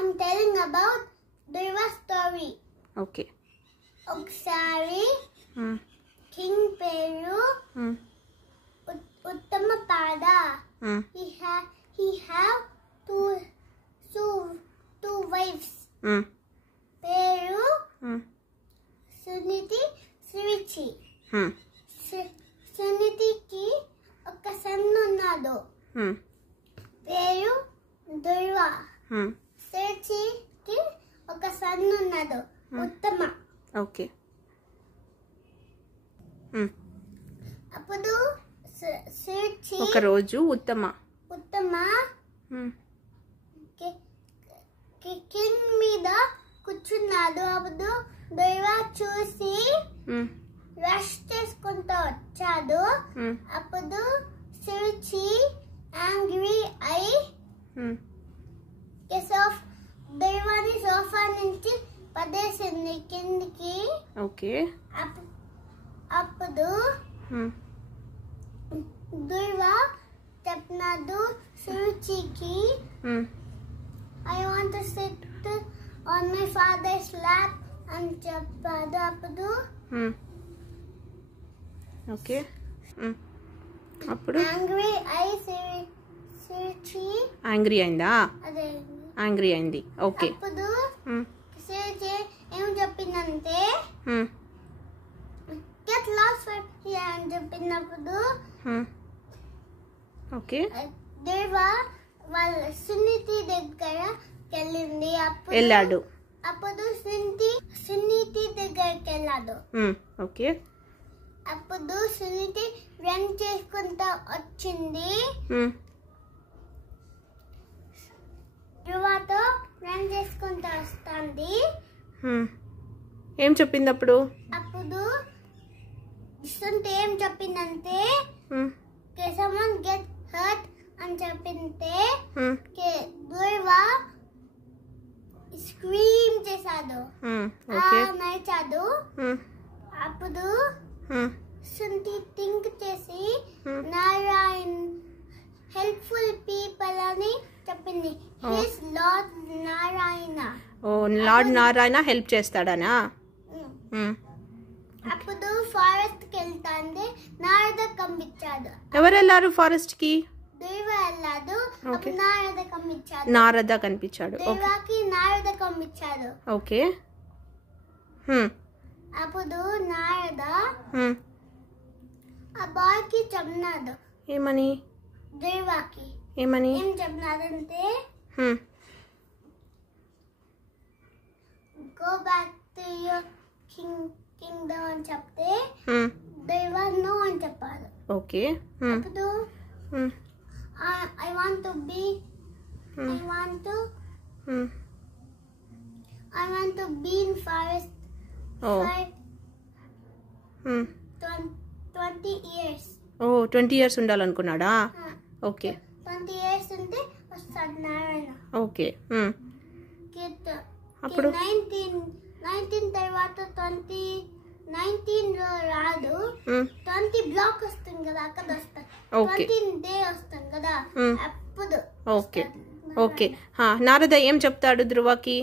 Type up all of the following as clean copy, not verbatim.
I'm telling about Durva story. Okay. Oksari king peru Uttamapada. He have two wives. Peru Suniti Srichi. Sunitiki oka son unnadu. Peru Durva. Srichiki oka son unnadu. Uttama. Okay. అప్పుడు Srichi ఒక రోజు ఉత్తమ king మీద కూర్చున్నాడు. అప్పుడు దైవ చూసి rush చేసుకుంటూ వచ్చాడు. అప్పుడు Srichi యాంగ్రీ అయి దైవాన్ని సోఫా నుంచి పడేసింది కిందికి. ఓకే. అప్పుడు దుర్వ చెప్పినాడు Srichiకి, I want to sit on my father's lap అని చెప్పాడు. అప్పుడు ఓకే. అప్పుడు యాంగ్రీ అయిందా? అదే యాంగ్రీ అయింది. ఓకే. అప్పుడు Srichi ఏం చెప్పిందంటే get lost from here అని చెప్పినప్పుడు ఓకే దేవ వాళ్ళ సునీతి దగ్గర వెళ్ళింది. వెళ్ళాడు. అప్పుడు సునీతి దగ్గరికి వెళ్ళాడు. ఓకే. అప్పుడు సునీతి రన్ చేసుకుంటూ వచ్చింది. ధ్రువతో రన్ చేసుకుంటూ వస్తుంది. ఏం చెప్పింది అప్పుడు? అప్పుడు సునీతి ఏం చెప్పిందంటే someone get hurt అని చెప్పింటే ధ్రువ స్క్రీమ్ చేశాడు. నడిచాడు. అప్పుడు సునీతి థింక్ చేసి నారాయణ్ హెల్ప్ఫుల్ పీపుల్ అని చెప్పింది. His Lord Narayana. Oh, Lord Narayana help చేస్తాడనా? అప్పుడు ఫారెస్ట్ కి వెళ్తాంది. నారద కనిపించాడు. ఎవరు వెళ్ళారు ఫారెస్ట్ కి? దేవ వెళ్ళాడు. అప్పుడు నారద కనిపించాడు. నారద కనిపించాడు. దేవాకి నారద కనిపించాడు. ఓకే. అప్పుడు నారద ఆ బాయ్ కి చెప్పినాడు. ఏమని? దేవాకి ఏమని? ఏం చెప్పినాడంటే go back to your kingdom అని చెప్తే దేవ నో అని చెప్పాడు. ఓకే. అప్పుడు I want to be in forest for 20 years. Oh, 20 years ఉండాలనుకున్నాడా? ఓకే. 20 years ఉంటే వస్తాడు నారాయణ. ఓకే. అప్పుడు 19 తర్వాత 19 లో రాదు. 20 బ్లాక్ వస్తుంది కదా, అక్కడ వస్తాడు. 20 డే వస్తుంది కదా, అప్పుడు. ఓకే. ఓకే. నారద ఏం చెప్తాడు ధ్రువకి?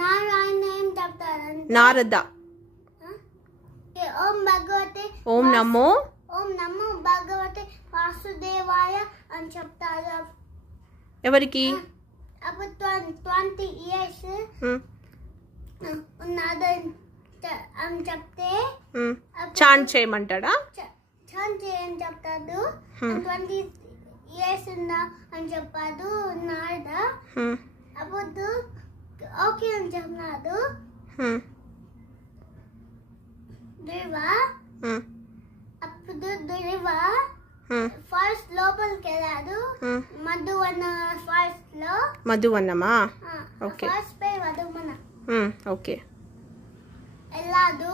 నారాయణ ఏం చెప్తాడు? నారద ఓం భగవతే ఓం నమో భగవతే వాసుదేవాయ అని చెప్తాడు. ఎవరికి? అప్పుడు 20 years ఉన్నది అని చెప్తే చాంట్ చేయమంటాడా? చాంట్ చేయని చెప్తాడు. 20 years ఉందా అని చెప్పాడు నారద. అప్పుడు ఓకే అని చెప్పినాడు ధ్రువ. అప్పుడు ధ్రువ ఫారెస్ట్ లోపలికి వెళ్ళాడు. మధువన ఫారెస్ట్ లో. మధువనమా? ఓకే. ఫారెస్ట్ పై మధువన. ఓకే. వెళ్ళాడు.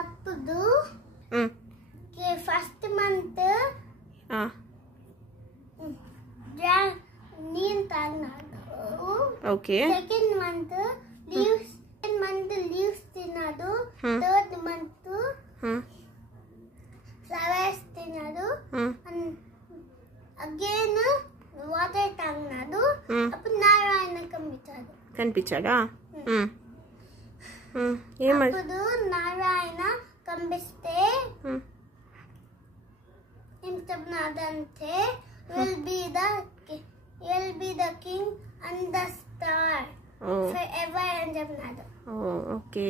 అప్పుడు ఫస్ట్ మంత్ నీళ్ళు తాగినాడు. ఓకే. సెకండ్ మంత్ లీవ్స్ తిన్నాడు. థర్డ్ మంత్ ఫ్లవర్స్ తిన్నాడు. అగైన్ వాటర్ తాగినాడు. అప్పుడు నారాయణ కనిపించాడా ఏమది అప్పుడు నారాయణ కనిపిస్తే ఏం చెప్పినాడంటే will be the king and the star forever అని చెప్పినాడు. ఓకే